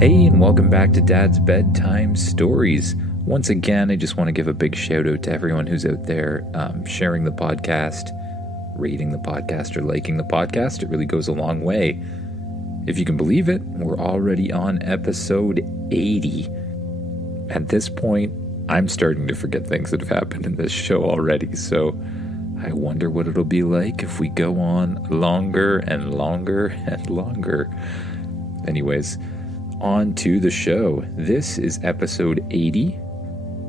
Hey, and welcome back to Dad's Bedtime Stories. Once again, I just want to give a big shout out to everyone who's out there sharing the podcast, rating the podcast, or liking the podcast. It really goes a long way. If you can believe it, we're already on episode 80. At this point, I'm starting to forget things that have happened in this show already, so I wonder what it'll be like if we go on longer and longer and longer. Anyways, on to the show. This is episode 80,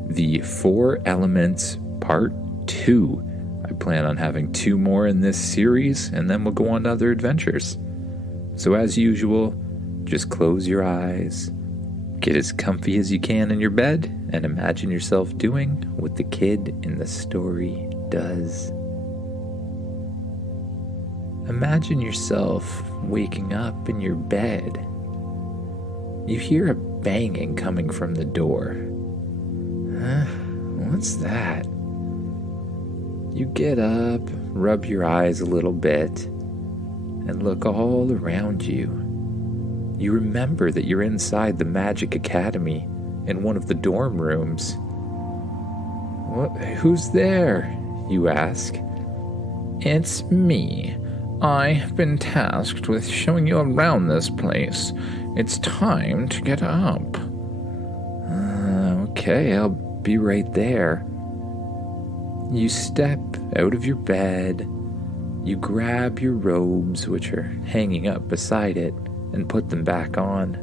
the 4 Elements Part 2. I plan on having 2 more in this series, and then we'll go on to other adventures. So as usual, just close your eyes, get as comfy as you can in your bed, and imagine yourself doing what the kid in the story does. Imagine yourself waking up in your bed. You hear a banging coming from the door. Huh? What's that? You get up, rub your eyes a little bit, and look all around you. You remember that you're inside the Magic Academy in one of the dorm rooms. Who's there? You ask. It's me. I've been tasked with showing you around this place. It's time to get up. Okay, I'll be right there. You step out of your bed. You grab your robes, which are hanging up beside it, and put them back on.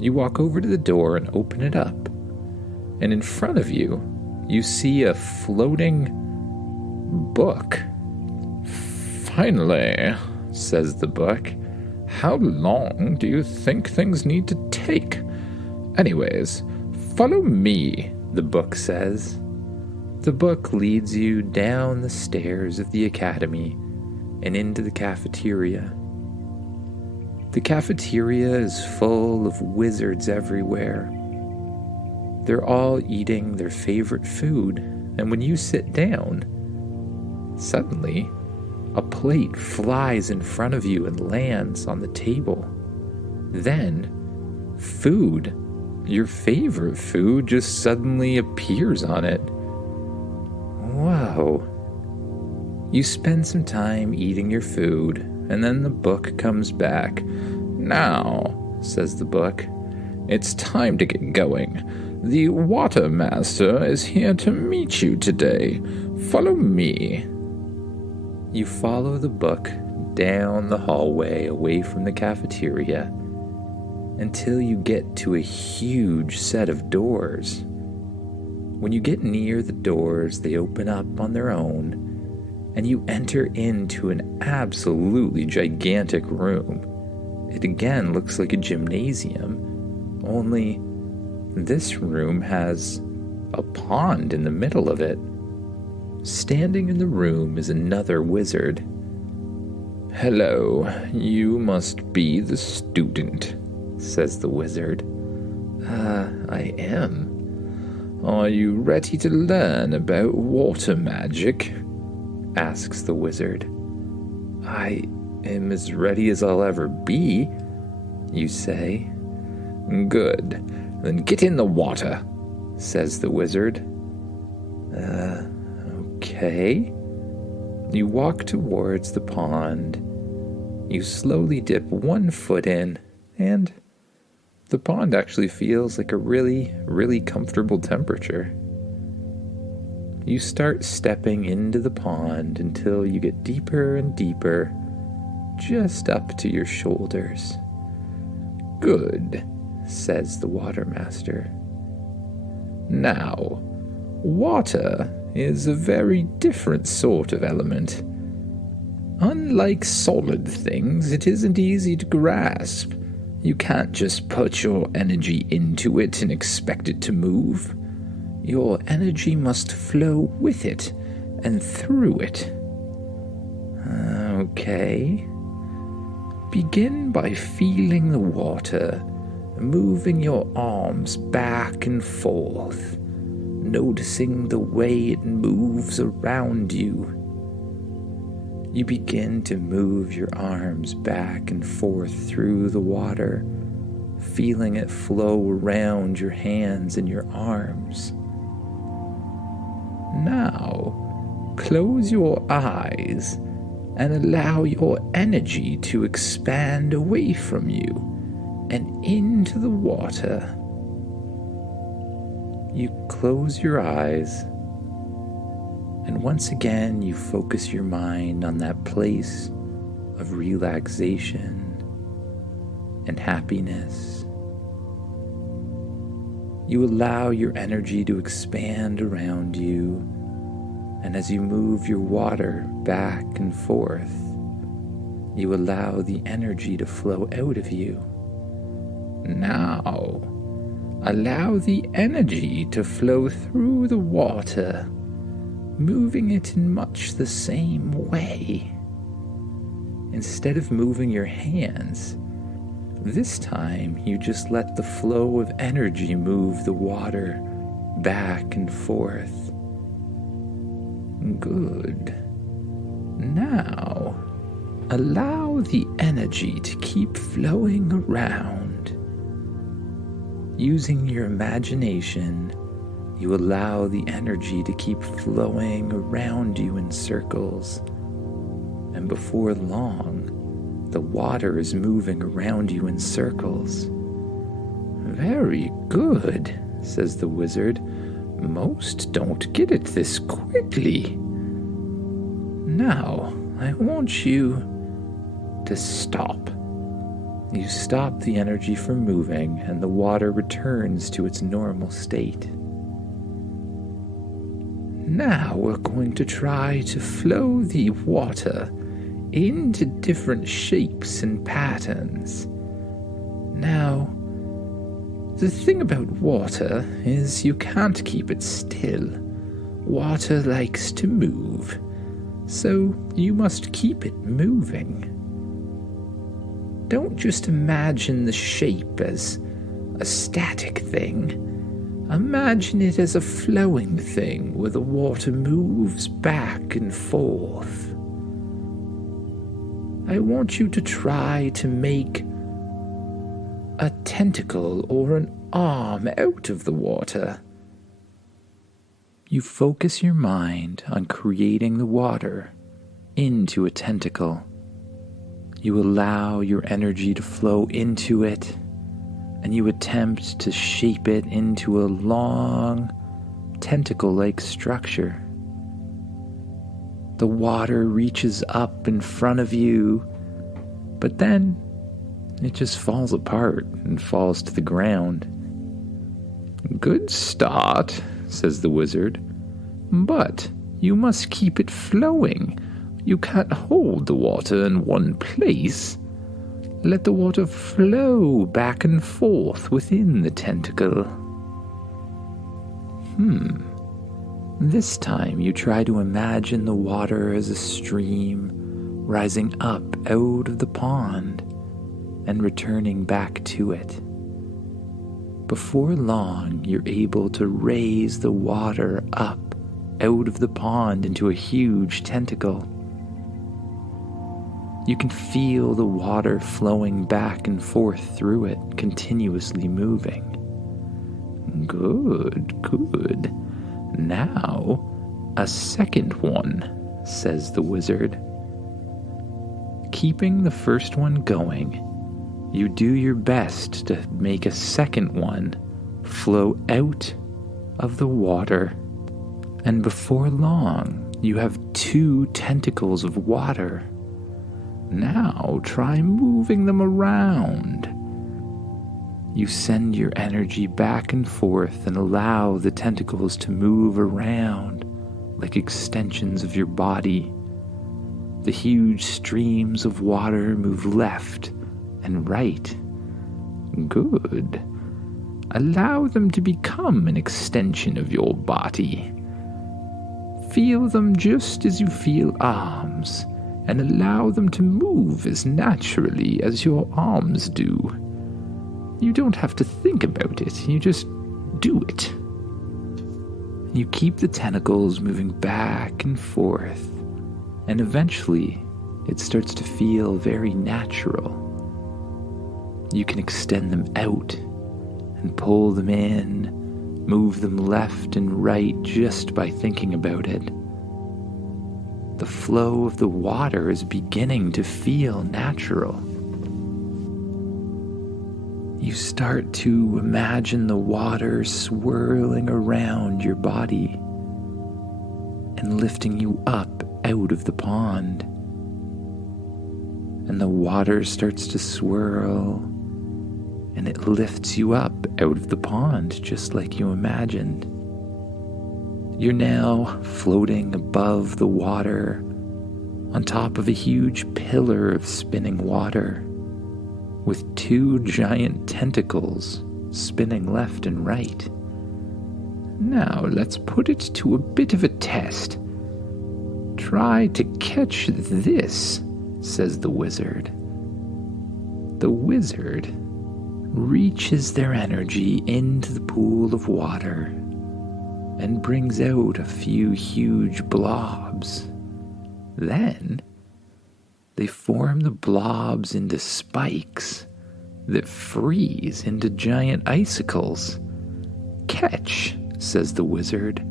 You walk over to the door and open it up. And in front of you, you see a floating book. Finally, says the book. How long do you think things need to take? Anyways, follow me, the book says. The book leads you down the stairs of the academy and into the cafeteria. The cafeteria is full of wizards everywhere. They're all eating their favorite food, and when you sit down, suddenly a plate flies in front of you and lands on the table. Then, food, your favorite food, just suddenly appears on it. Whoa. You spend some time eating your food, and then the book comes back. Now, says the book, it's time to get going. The Water Master is here to meet you today. Follow me. You follow the book down the hallway away from the cafeteria until you get to a huge set of doors. When you get near the doors, they open up on their own, and you enter into an absolutely gigantic room. It again looks like a gymnasium, only this room has a pond in the middle of it. Standing in the room is another wizard. Hello, you must be the student, says the wizard. I am. Are you ready to learn about water magic? Asks the wizard. I am as ready as I'll ever be, you say. Good, then get in the water, says the wizard. Okay. You walk towards the pond. You slowly dip one foot in, and the pond actually feels like a really, really comfortable temperature. You start stepping into the pond until you get deeper and deeper, just up to your shoulders. Good, says the water master. Now, water is a very different sort of element. Unlike solid things, it isn't easy to grasp. You can't just put your energy into it and expect it to move. Your energy must flow with it and through it. Okay. Begin by feeling the water, moving your arms back and forth, noticing the way it moves around you. You begin to move your arms back and forth through the water, feeling it flow around your hands and your arms. Now, close your eyes and allow your energy to expand away from you and into the water. You close your eyes, and once again you focus your mind on that place of relaxation and happiness. You allow your energy to expand around you, and as you move your water back and forth, you allow the energy to flow out of you. Now, allow the energy to flow through the water, moving it in much the same way. Instead of moving your hands, this time you just let the flow of energy move the water back and forth. Good. Now, allow the energy to keep flowing around. Using your imagination, you allow the energy to keep flowing around you in circles. And before long, the water is moving around you in circles. Very good, says the wizard. Most don't get it this quickly. Now, I want you to stop. You stop the energy from moving, and the water returns to its normal state. Now we're going to try to flow the water into different shapes and patterns. Now, the thing about water is you can't keep it still. Water likes to move, so you must keep it moving. Don't just imagine the shape as a static thing. Imagine it as a flowing thing where the water moves back and forth. I want you to try to make a tentacle or an arm out of the water. You focus your mind on creating the water into a tentacle. You allow your energy to flow into it, and you attempt to shape it into a long, tentacle-like structure. The water reaches up in front of you, but then it just falls apart and falls to the ground. Good start, says the wizard, but you must keep it flowing. You can't hold the water in one place. Let the water flow back and forth within the tentacle. This time you try to imagine the water as a stream rising up out of the pond and returning back to it. Before long, you're able to raise the water up out of the pond into a huge tentacle. You can feel the water flowing back and forth through it, continuously moving. Good, good. Now, a second one, says the wizard. Keeping the first one going, you do your best to make a second one flow out of the water. And before long, you have 2 tentacles of water. Now try moving them around. You send your energy back and forth and allow the tentacles to move around like extensions of your body. The huge streams of water move left and right. Good. Allow them to become an extension of your body. Feel them just as you feel arms, and allow them to move as naturally as your arms do. You don't have to think about it, you just do it. You keep the tentacles moving back and forth, and eventually it starts to feel very natural. You can extend them out and pull them in, move them left and right just by thinking about it. The flow of the water is beginning to feel natural. You start to imagine the water swirling around your body and lifting you up out of the pond. And the water starts to swirl, and it lifts you up out of the pond just like you imagined. You're now floating above the water on top of a huge pillar of spinning water with two giant tentacles spinning left and right. Now let's put it to a bit of a test. Try to catch this, says the wizard. The wizard reaches their energy into the pool of water and brings out a few huge blobs. Then they form the blobs into spikes that freeze into giant icicles. Catch, says the wizard.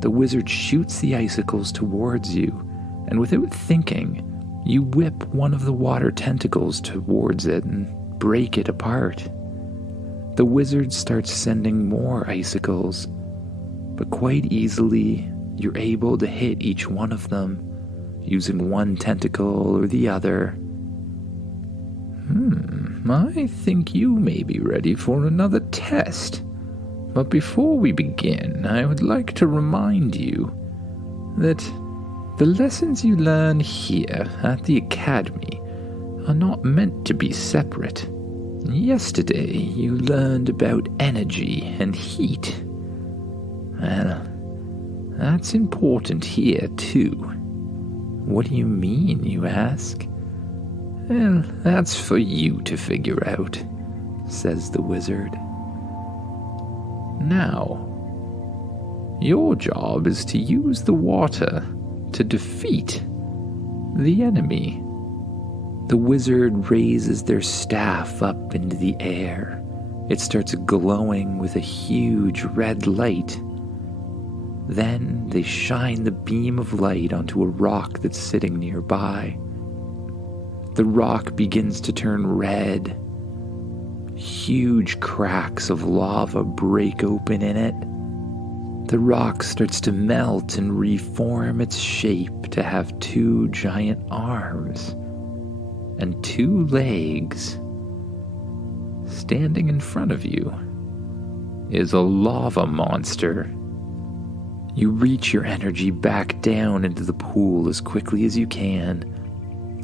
The wizard shoots the icicles towards you, and without thinking, you whip one of the water tentacles towards it and break it apart. The wizard starts sending more icicles, but quite easily you're able to hit each one of them, using one tentacle or the other. I think you may be ready for another test. But before we begin, I would like to remind you that the lessons you learn here at the Academy are not meant to be separate. Yesterday, you learned about energy and heat. Well, that's important here, too. What do you mean, you ask? Well, that's for you to figure out, says the wizard. Now, your job is to use the water to defeat the enemy. The wizard raises their staff up into the air. It starts glowing with a huge red light. Then they shine the beam of light onto a rock that's sitting nearby. The rock begins to turn red. Huge cracks of lava break open in it. The rock starts to melt and reform its shape to have two giant arms and two legs. Standing in front of you is a lava monster. You reach your energy back down into the pool as quickly as you can,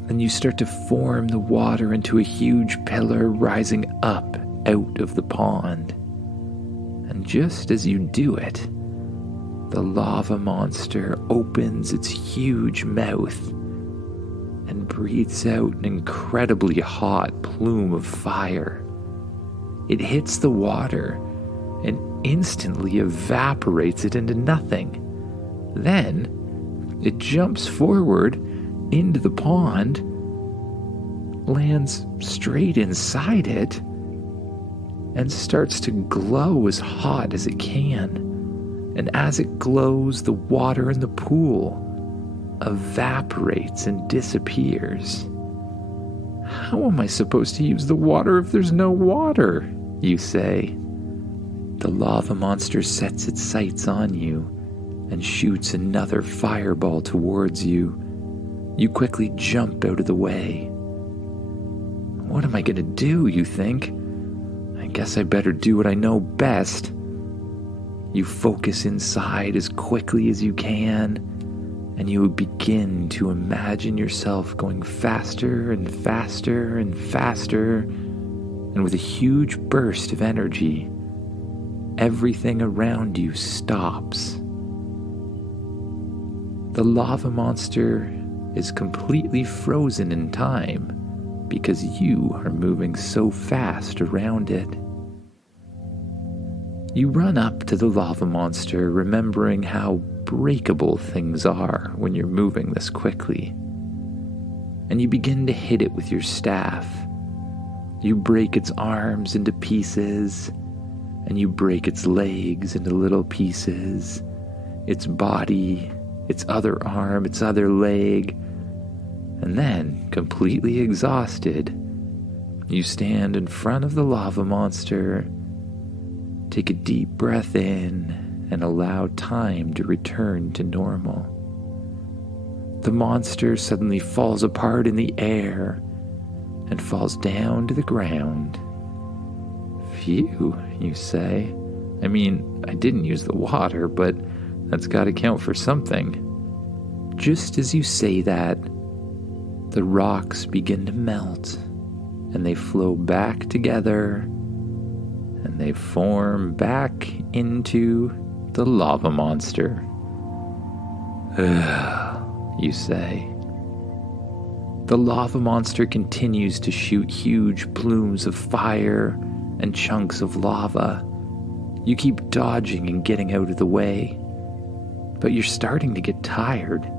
and you start to form the water into a huge pillar rising up out of the pond. And just as you do it, the lava monster opens its huge mouth and breathes out an incredibly hot plume of fire. It hits the water and instantly evaporates it into nothing. Then it jumps forward into the pond, lands straight inside it, and starts to glow as hot as it can. And as it glows, the water in the pool evaporates and disappears. How am I supposed to use the water if there's no water? You say. The lava monster sets its sights on you and shoots another fireball towards you. You quickly jump out of the way. What am I going to do, you think? I guess I better do what I know best. You focus inside as quickly as you can, and you begin to imagine yourself going faster and faster and faster, and with a huge burst of energy, everything around you stops. The lava monster is completely frozen in time because you are moving so fast around it. You run up to the lava monster, remembering how breakable things are when you're moving this quickly, and you begin to hit it with your staff. You break its arms into pieces, and you break its legs into little pieces, its body, its other arm, its other leg, and then, completely exhausted, you stand in front of the lava monster, take a deep breath in, and allow time to return to normal. The monster suddenly falls apart in the air and falls down to the ground. Phew, you say. I mean, I didn't use the water, but that's gotta count for something. Just as you say that, the rocks begin to melt, and they flow back together, and they form back into the lava monster. You say. The lava monster continues to shoot huge plumes of fire and chunks of lava. You keep dodging and getting out of the way, but you're starting to get tired.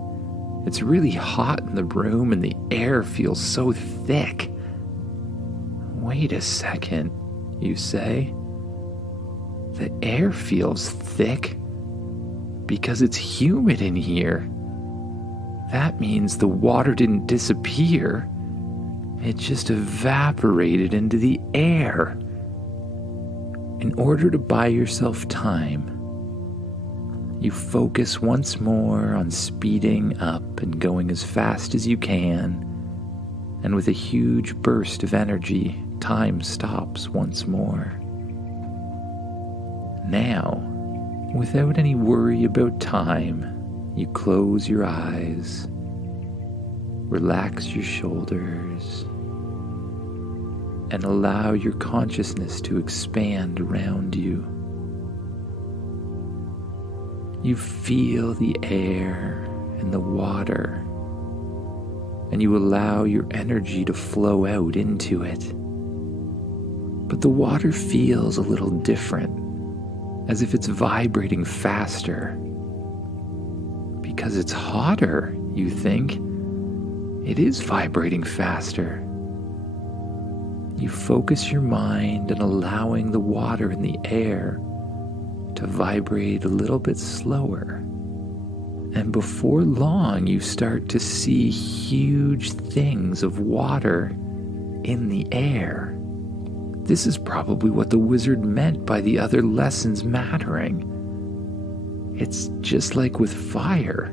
It's really hot in the room and the air feels so thick. Wait a second, you say. The air feels thick because it's humid in here. That means the water didn't disappear. It just evaporated into the air. In order to buy yourself time, you focus once more on speeding up and going as fast as you can, and with a huge burst of energy, time stops once more. Now, without any worry about time, you close your eyes, relax your shoulders, and allow your consciousness to expand around you. You feel the air and the water, and you allow your energy to flow out into it. But the water feels a little different, as if it's vibrating faster. Because it's hotter, you think. It is vibrating faster. You focus your mind on allowing the water in the air to vibrate a little bit slower. And before long, you start to see huge things of water in the air. This is probably what the wizard meant by the other lessons mattering. It's just like with fire.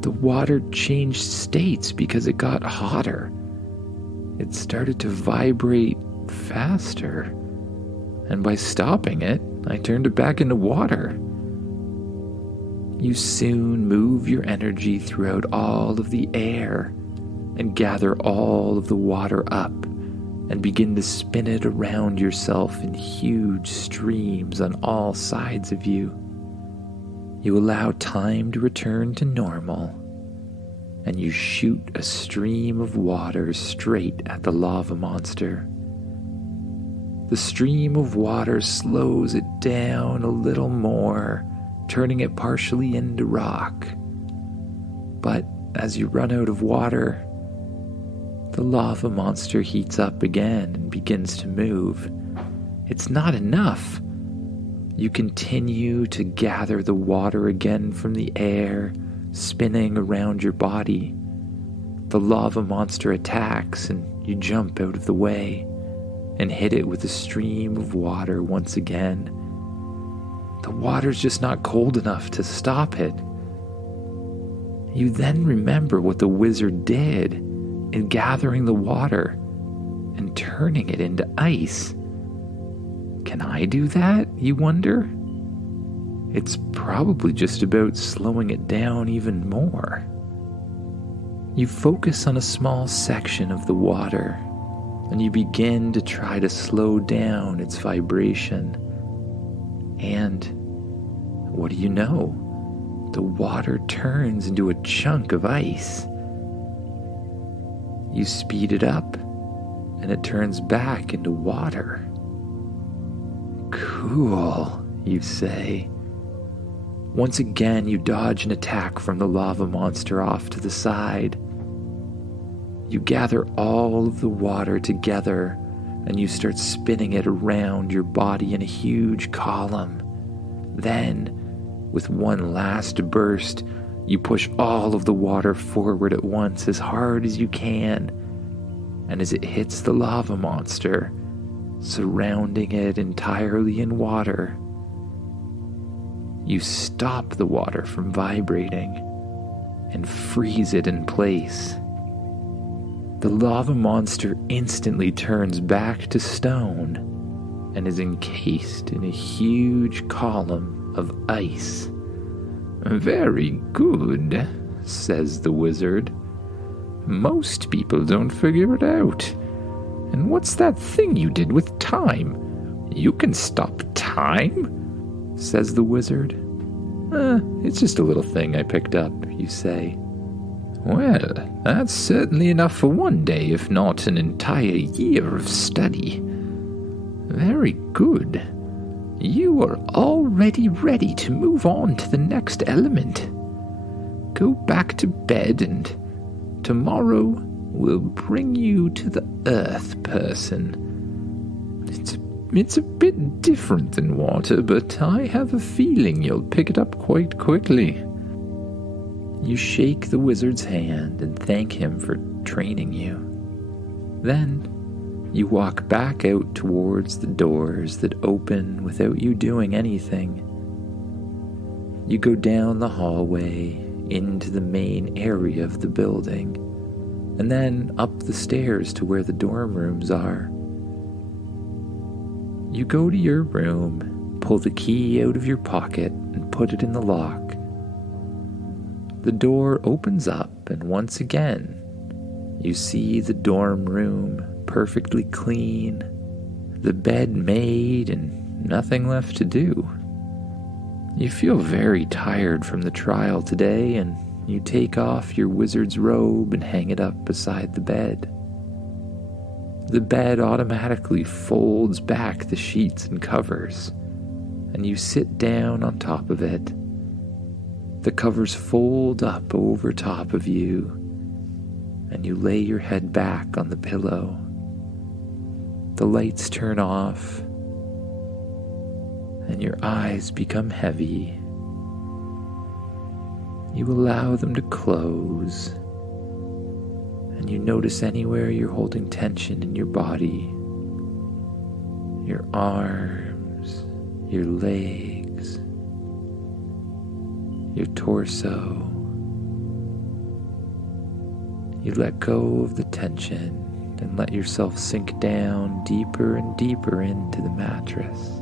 The water changed states because it got hotter. It started to vibrate faster. And by stopping it, I turned it back into water. You soon move your energy throughout all of the air and gather all of the water up and begin to spin it around yourself in huge streams on all sides of you. You allow time to return to normal, and you shoot a stream of water straight at the lava monster. The stream of water slows it down a little more, turning it partially into rock. But as you run out of water, the lava monster heats up again and begins to move. It's not enough. You continue to gather the water again from the air, spinning around your body. The lava monster attacks, and you jump out of the way and hit it with a stream of water once again. The water's just not cold enough to stop it. You then remember what the wizard did in gathering the water and turning it into ice. Can I do that, you wonder? It's probably just about slowing it down even more. You focus on a small section of the water, and you begin to try to slow down its vibration. And what do you know? The water turns into a chunk of ice. You speed it up, and it turns back into water. Cool, you say. Once again, you dodge an attack from the lava monster off to the side. You gather all of the water together and you start spinning it around your body in a huge column. Then, with one last burst, you push all of the water forward at once as hard as you can, and as it hits the lava monster, surrounding it entirely in water, you stop the water from vibrating and freeze it in place. The lava monster instantly turns back to stone and is encased in a huge column of ice. "Very good," says the wizard. "Most people don't figure it out. And what's that thing you did with time? You can stop time?" says the wizard. It's just a little thing I picked up," you say. "Well, that's certainly enough for one day, if not an entire year of study. Very good. You are already ready to move on to the next element. Go back to bed, and tomorrow we'll bring you to the Earth person. It's a bit different than water, but I have a feeling you'll pick it up quite quickly." You shake the wizard's hand and thank him for training you. Then you walk back out towards the doors that open without you doing anything. You go down the hallway into the main area of the building, and then up the stairs to where the dorm rooms are. You go to your room, pull the key out of your pocket, and put it in the lock. The door opens up, and once again, you see the dorm room perfectly clean, the bed made, and nothing left to do. You feel very tired from the trial today, and you take off your wizard's robe and hang it up beside the bed. The bed automatically folds back the sheets and covers, and you sit down on top of it. The covers fold up over top of you, and you lay your head back on the pillow. The lights turn off, and your eyes become heavy. You allow them to close, and you notice anywhere you're holding tension in your body. Your arms, your legs, your torso. You let go of the tension and let yourself sink down deeper and deeper into the mattress.